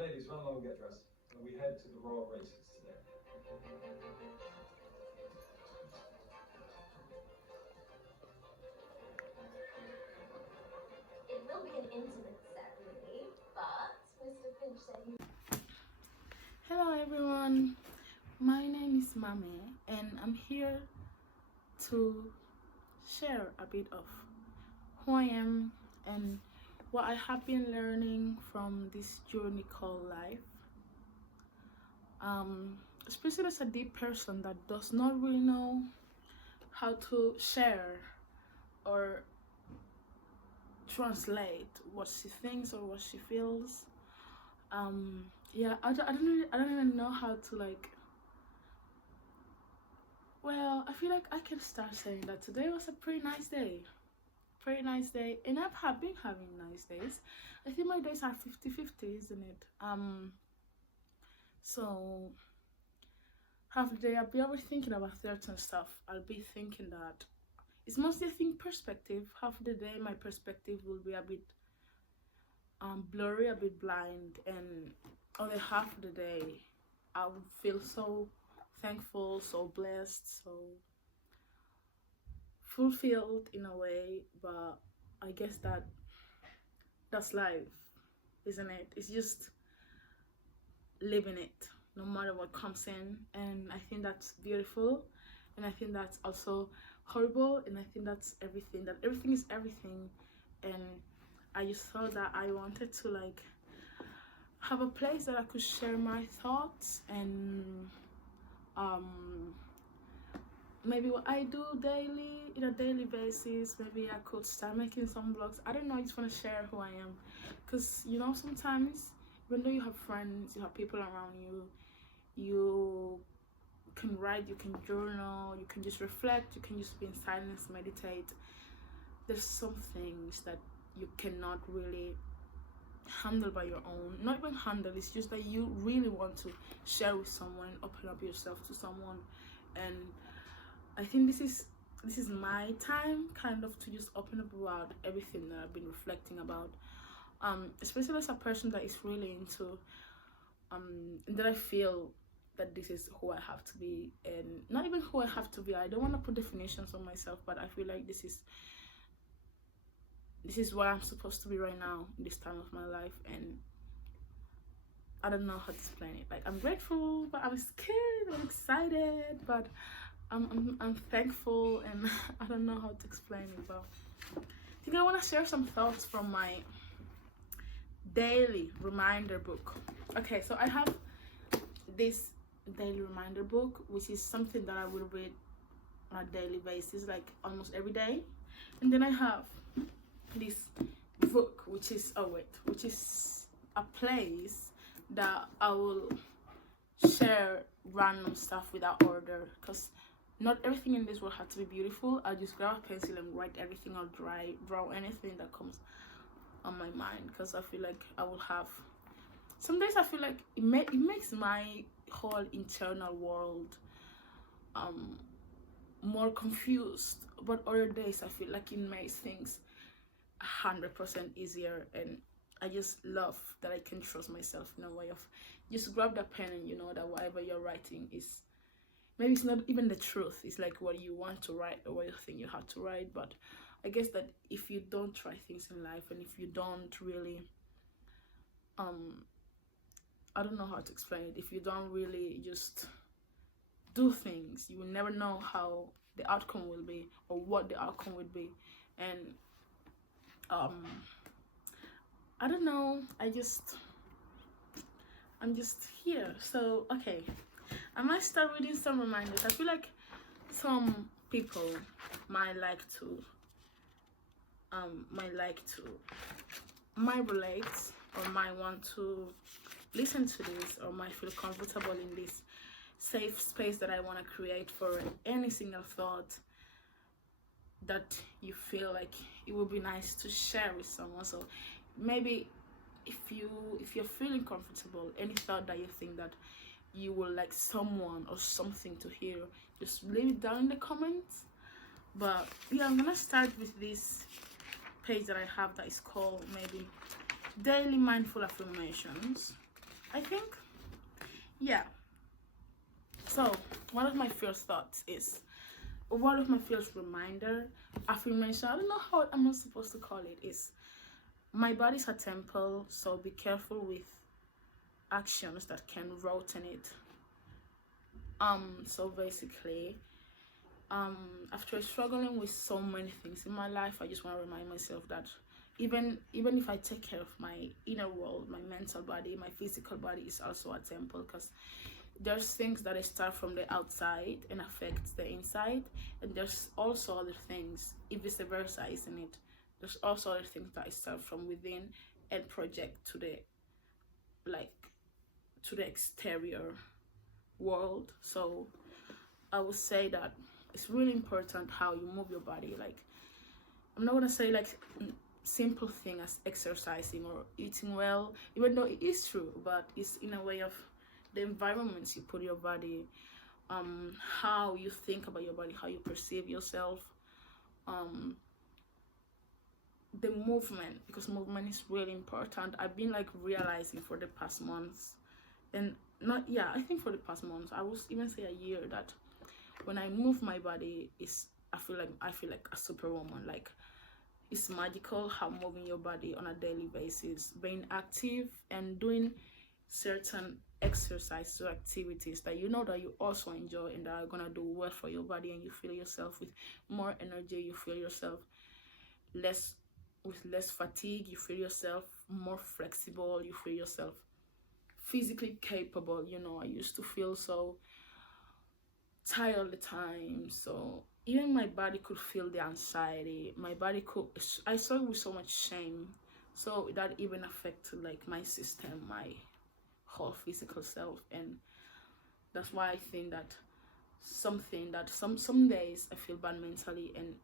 ladies, run along and get dressed. And we head to the royal races today. It will be an intimate ceremony, but Mr. Finch said he... Hello everyone, my name is Mame and I'm here to share a bit of who I am and what I have been learning from this journey called life. Especially as a deep person that does not really know how to share or translate what she thinks or what she feels. Yeah, I don't even know how to well, I feel like I can start saying that today was a pretty nice day, and I've been having nice days. I think my days are 50-50, isn't it? So half the day I'll be always thinking about certain stuff. I'll be thinking that it's mostly, I think, perspective. Half the day my perspective will be a bit blurry, a bit blind, and other half of the day I would feel so thankful, so blessed, so fulfilled in a way. But I guess that's life, isn't it? It's just living it no matter what comes in, and I think that's beautiful, and I think that's also horrible, and I think that's everything, that everything is everything. And I just thought that I wanted to have a place that I could share my thoughts and maybe what I do daily, in a daily basis. Maybe I could start making some vlogs. I don't know, I just want to share who I am, because you know, sometimes even though you have friends, you have people around you, you can write, you can journal, you can just reflect, you can just be in silence, meditate. There's some things that you cannot really handle by your own. Not even handle, it's just that you really want to share with someone, open up yourself to someone. And I think this is my time kind of to just open up about everything that I've been reflecting about, especially as a person that is really into that I feel that this is who I have to be, and not even who I have to be. I don't want to put definitions on myself, but I feel like this is where I'm supposed to be right now in this time of my life. And I don't know how to explain it. Like, I'm grateful, but I'm scared, I'm excited, but I'm thankful, and I don't know how to explain it. But I think I want to share some thoughts from my daily reminder book. Okay, so I have this daily reminder book, which is something that I will read on a daily basis, like almost every day. And then I have this book, which is a place that I will share random stuff without order, because not everything in this world has to be beautiful. I'll just grab a pencil and write everything, or draw anything that comes on my mind, because I feel like I will have some days I feel like it makes my whole internal world more confused, but other days I feel like it makes things 100% easier. And I just love that I can trust myself in a way of just grab the pen, and you know that whatever you're writing is, maybe it's not even the truth, it's like what you want to write or what you think you have to write. But I guess that if you don't try things in life, and if you don't really I don't know how to explain it, if you don't really just do things, you will never know how the outcome will be, or what the outcome would be. And I don't know, I'm just here. So okay, I might start reading some reminders. I feel like some people might relate, or might want to listen to this, or might feel comfortable in this safe space that I want to create for any single thought that you feel like it would be nice to share with someone. So maybe if you're feeling comfortable, any thought that you think that you would like someone or something to hear, just leave it down in the comments. But yeah, I'm gonna start with this page that I have that is called maybe Daily Mindful Affirmations. I think, yeah. So one of my first thoughts is, one of my first reminder, affirmation, I don't know how I'm supposed to call it, is my body's a temple, so be careful with actions that can rotten it. So basically, after struggling with so many things in my life, I just want to remind myself that even if I take care of my inner world, my mental body, my physical body is also a temple, because there's things that start from the outside and affect the inside, and there's also other things, if vice versa, isn't it? There's also other things that start from within and project to the exterior world. So I would say that it's really important how you move your body. Like, I'm not gonna say like simple thing as exercising or eating well, even though it is true, but it's in a way of the environments you put your body, how you think about your body, how you perceive yourself, the movement, because movement is really important. I've been like realizing for the past months, and not, yeah, I think for the past months, I would even say a year, that when I move my body, I feel like a superwoman. Like, it's magical how moving your body on a daily basis, being active and doing certain exercise or activities that you know that you also enjoy and that are gonna do well for your body, and you feel yourself with more energy, you feel yourself less fatigue, you feel yourself more flexible, you feel yourself physically capable. You know, I used to feel so tired all the time, so even my body could feel the anxiety. I saw it with so much shame, so that even affected like my system, my whole physical self. And that's why I think that something that some days I feel bad mentally, and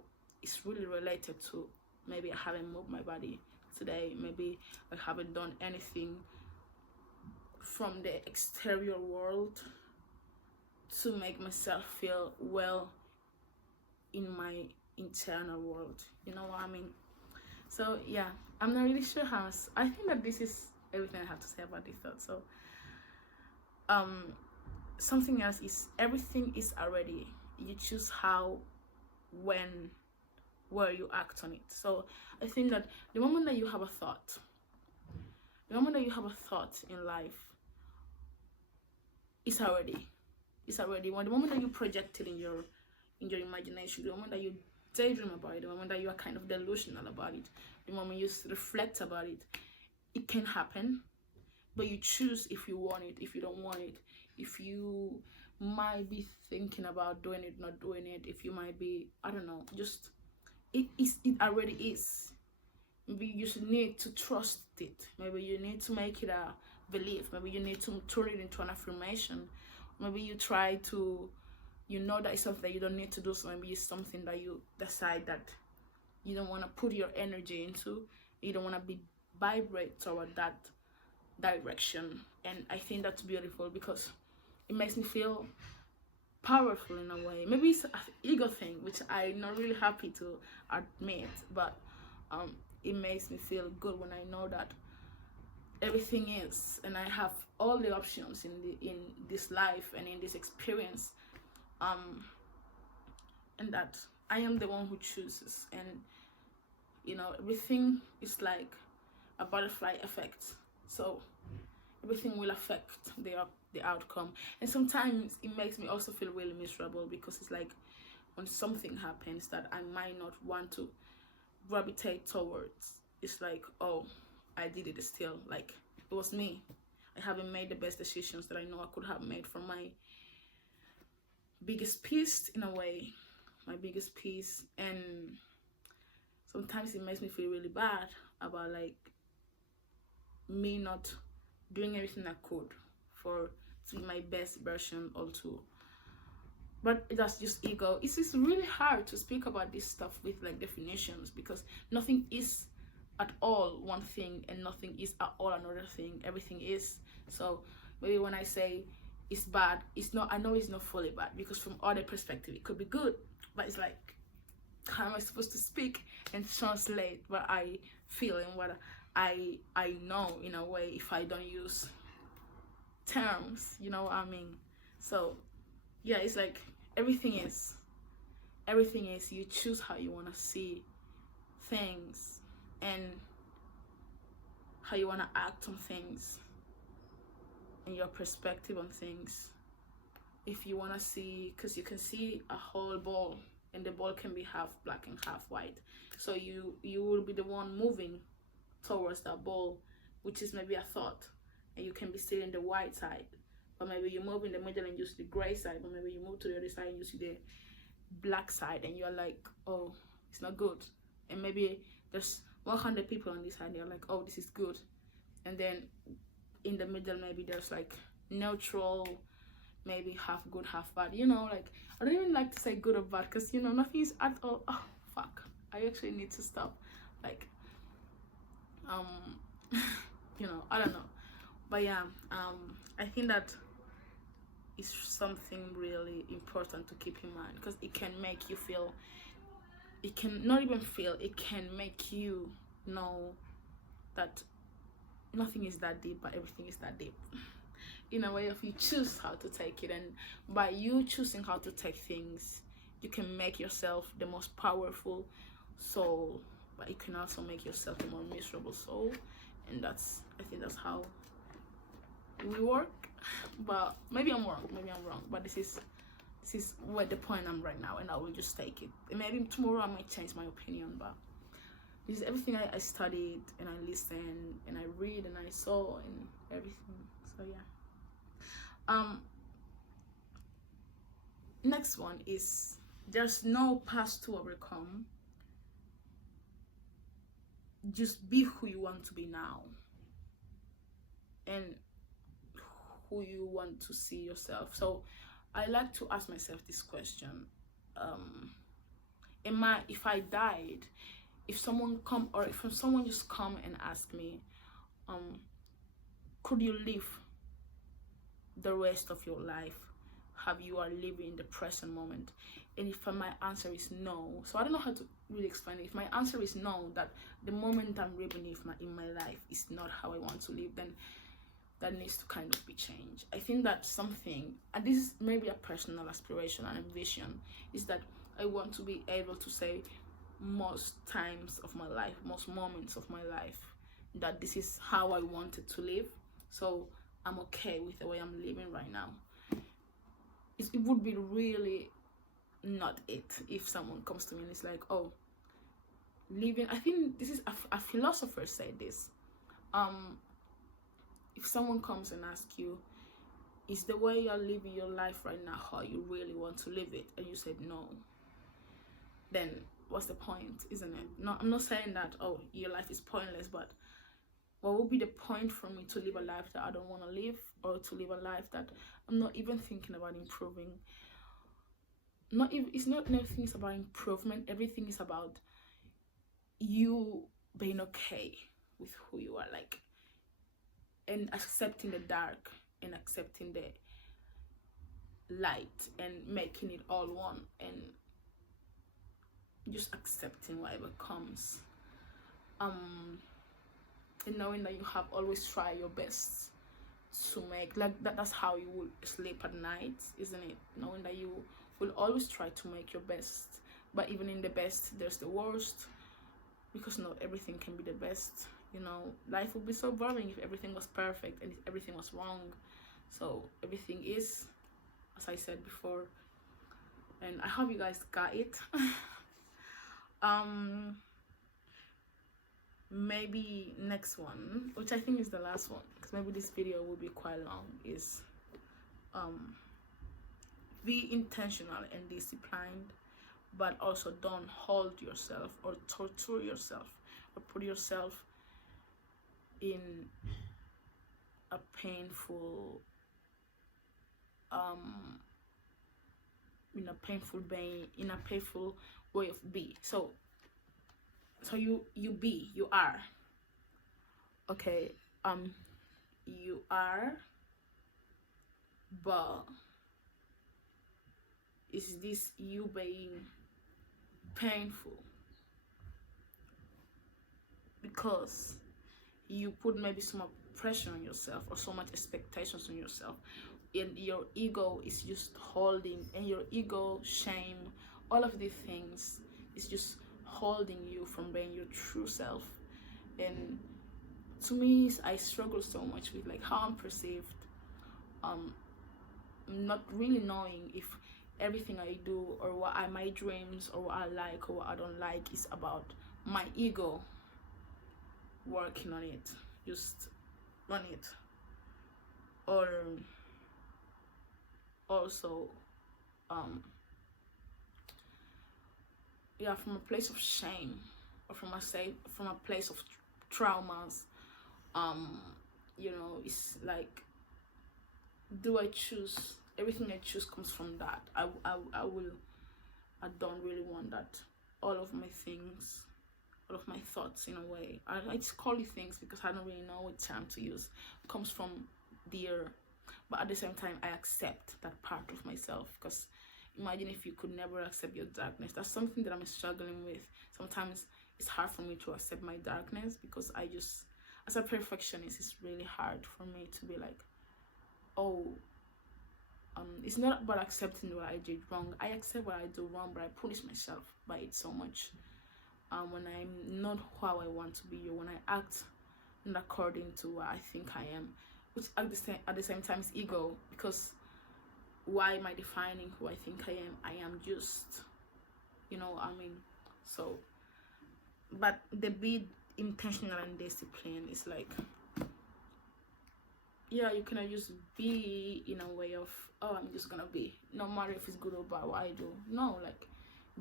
it's really related to maybe I haven't moved my body today, maybe I haven't done anything from the exterior world to make myself feel well in my internal world. You know what I mean? So yeah, I'm not really sure how. I think that this is everything I have to say about this thought. So something else is, everything is already, you choose how, when, where you act on it. So I think that the moment that you have a thought in life, it's already when the moment that you project it in your imagination, the moment that you daydream about it, the moment that you are kind of delusional about it, the moment you reflect about it, it can happen. But you choose if you want it, if you don't want it, if you might be thinking about doing it, not doing it, if you might be, I don't know, just it already is. Maybe you just need to trust it. Maybe you need to make it a belief. Maybe you need to turn it into an affirmation. Maybe you try to, you know that it's something that you don't need to do, so maybe it's something that you decide that you don't want to put your energy into. You don't want to be vibrate toward that direction. And I think that's beautiful, because it makes me feel powerful in a way. Maybe it's an ego thing, which I'm not really happy to admit, but it makes me feel good when I know that everything is, and I have all the options in this life and in this experience, and that I am the one who chooses. And you know, everything is like a butterfly effect, so everything will affect the outcome. And sometimes it makes me also feel really miserable, because it's like when something happens that I might not want to gravitate towards, it's like, oh, I did it still, like it was me. I haven't made the best decisions that I know I could have made from my biggest peace, in a way, my biggest peace. And sometimes it makes me feel really bad about like me not doing everything I could to be my best version also. But that's just ego. It's just really hard to speak about this stuff with like definitions, because nothing is at all one thing and nothing is at all another thing. Everything is. So maybe when I say it's bad, it's not, I know it's not fully bad, because from other perspective it could be good, but it's like, how am I supposed to speak and translate what I feel and what I know in a way if I don't use terms, you know what I mean? So yeah, it's like everything is you choose how you want to see things and how you want to act on things and your perspective on things. If you want to see, because you can see a whole ball and the ball can be half black and half white, so you will be the one moving towards that ball, which is maybe a thought, and you can be still in the white side, but maybe you move in the middle and you see the gray side, but maybe you move to the other side and you see the black side, and you're like, oh, it's not good. And maybe there's 100 people on this side and you're like, oh, this is good. And then in the middle maybe there's like neutral, maybe half good half bad, you know. Like, I don't even like to say good or bad, because you know nothing is at all. Oh fuck, I actually need to stop. Like, you know, I don't know, but yeah, I think that is something really important to keep in mind, because it can make you feel, it can not even feel, it can make you know that nothing is that deep, but everything is that deep. In a way of you choose how to take it, and by you choosing how to take things, you can make yourself the most powerful soul, but you can also make yourself the more miserable soul. And that's, I think that's how we work. But maybe I'm wrong, but this is where the point I'm right now, and I will just take it. And maybe tomorrow I might change my opinion, but this is everything I studied and I listened and I read and I saw and everything. So yeah. Next one is, there's no past to overcome. Just be who you want to be now, and who you want to see yourself. So I like to ask myself this question: if I died, if someone just come and ask me, could you live the rest of your life have you are living in the present moment? And if my answer is no, so I don't know how to really explain it. If my answer is no, that the moment I'm living in my life is not how I want to live, then that needs to kind of be changed. I think that something, and this is maybe a personal aspiration and a vision, is that I want to be able to say most times of my life, most moments of my life, that this is how I wanted to live. So I'm okay with the way I'm living right now. It would be really not it if someone comes to me and it's like, oh, living, I think this is a philosopher said this, if someone comes and asks you, is the way you're living your life right now how you really want to live it, and you said no, then what's the point, isn't it? No, I'm not saying that, oh, your life is pointless, but what would be the point for me to live a life that I don't want to live, or to live a life that I'm not even thinking about improving? It's not everything is about improvement. Everything is about you being okay with who you are, like, and accepting the dark and accepting the light and making it all one, and just accepting whatever comes, and knowing that you have always tried your best to make, like, that's how you will sleep at night, isn't it? Knowing that you will always try to make your best, but even in the best there's the worst, because not everything can be the best, you know. Life would be so boring if everything was perfect and if everything was wrong. So everything is, as I said before, and I hope you guys got it. Maybe next one, which I think is the last one, because maybe this video will be quite long, is be intentional and disciplined, but also don't hold yourself or torture yourself or put yourself in a painful way of be. So you are okay, you are, but is this you being painful because you put maybe some pressure on yourself or so much expectations on yourself, and your ego is just holding, and your ego, shame, all of these things is just holding you from being your true self. And to me, I struggle so much with like how I'm perceived, not really knowing if everything I do or what are my dreams or what I like or what I don't like is about my ego working on it, just on it, or also yeah, from a place of shame, or from a place of traumas. You know, it's like, do I choose everything I choose comes from that? I don't really want that. All of my things, all of my thoughts, in a way, I just call it things because I don't really know what term to use, comes from there. But at the same time, I accept that part of myself, because imagine if you could never accept your darkness. That's something that I'm struggling with. Sometimes it's hard for me to accept my darkness, because I just, as a perfectionist, it's really hard for me to be like, oh, it's not about accepting what I did wrong. I accept what I do wrong, but I punish myself by it so much. When I'm not how I want to be, or when I act not according to what I think I am, which at the same time is ego, because why am I defining who I think I am? I am just, you know, I mean, so, but the be intentional and discipline is like, yeah, you cannot just be in a way of, oh, I'm just gonna be, no matter if it's good or bad what I do. No, like,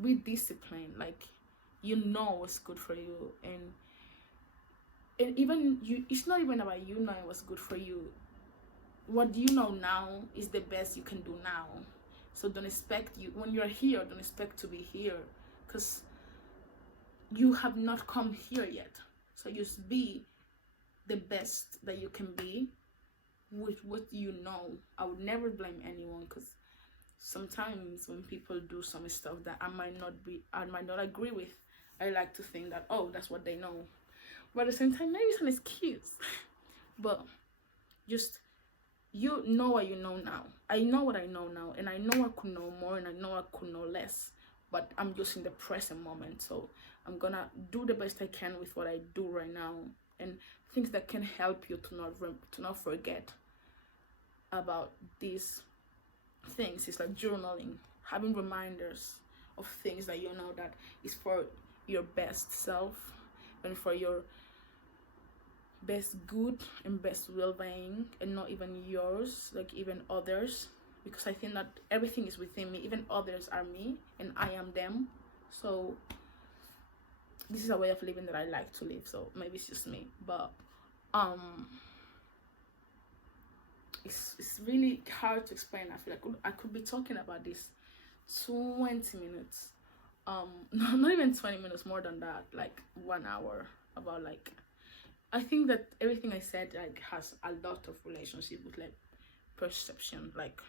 be disciplined. Like, you know what's good for you, and even you, it's not even about you knowing what's good for you. What you know now is the best you can do now. So don't expect, you when you're here, don't expect to be here, because you have not come here yet. So just be the best that you can be with what you know. I would never blame anyone, because sometimes when people do some stuff that I might not agree with, I like to think that, oh, that's what they know. But at the same time, maybe it's an excuse. But just, you know what you know now. I know what I know now, and I know I could know more, and I know I could know less, but I'm just in the present moment. So I'm gonna do the best I can with what I do right now, and things that can help you to not forget about these things. It's like journaling, having reminders of things that you know that is for your best self and for your best good and best well-being, and not even yours, like even others, because I think that everything is within me. Even others are me and I am them. So this is a way of living that I like to live. So maybe it's just me, but it's really hard to explain. I feel like I could be talking about this 20 minutes, not even 20 minutes, more than that, like 1 hour, about like, I think that everything I said like has a lot of relationship with like perception. Like,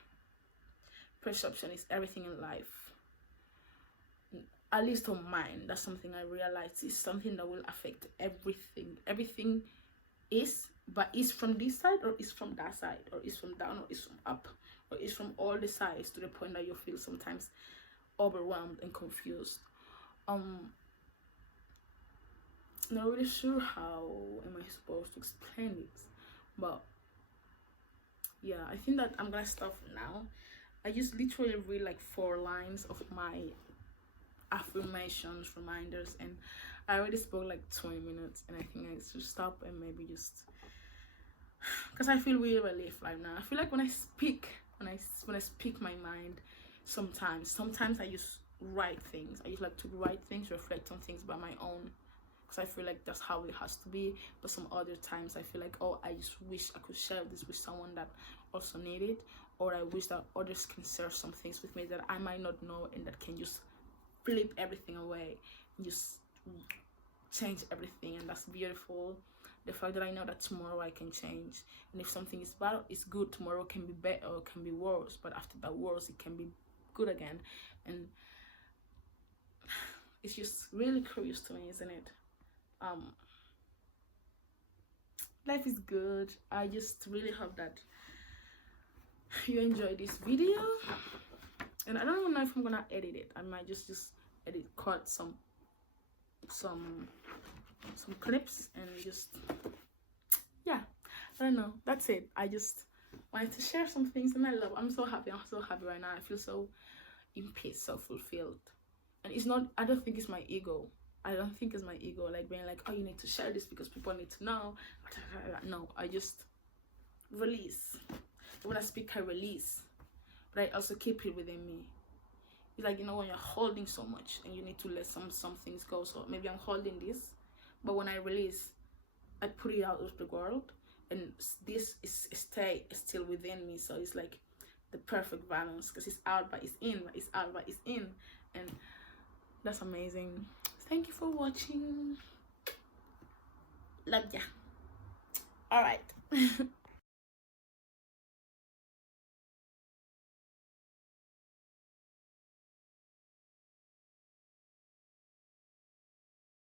perception is everything in life, at least on mine. That's something I realized is something that will affect everything is, but is from this side or is from that side, or is from down or is from up, or is from all the sides, to the point that you feel sometimes overwhelmed and confused. Not really sure how am I supposed to explain it, but yeah, I think that I'm gonna stop now. I just literally read like 4 lines of my affirmations, reminders, and I already spoke like 20 minutes, and I think I should stop and maybe just, because I feel really relief right now. I feel like when I speak my mind, sometimes I just write things. I just like to write things, reflect on things by my own, because I feel like that's how it has to be. But some other times I feel like, oh, I just wish I could share this with someone that also need it, or I wish that others can share some things with me that I might not know, and that can just flip everything away and just change everything. And that's beautiful. The fact that I know that tomorrow I can change, and if something is bad, it's good. Tomorrow can be better or can be worse, but after that worse, it can be good again. And it's just really curious to me, isn't it? life is good. I just really hope that you enjoy this video, and I don't even know if I'm gonna edit it. I might just edit, cut some clips, and just, yeah, I don't know. That's it. I just wanted to share some things, and I'm so happy. I'm so happy right now. I feel so in peace, so fulfilled. And it's not, I don't think it's my ego. I don't think it's my ego, like being like, oh, you need to share this because people need to know. No, I just release. When I speak, I release, but I also keep it within me. It's like, you know, when you're holding so much and you need to let some things go. So maybe I'm holding this, but when I release, I put it out of the world, and this is still within me. So it's like the perfect balance, because it's out but it's in, it's out but it's in, and that's amazing. Thank you for watching. Love ya. All right.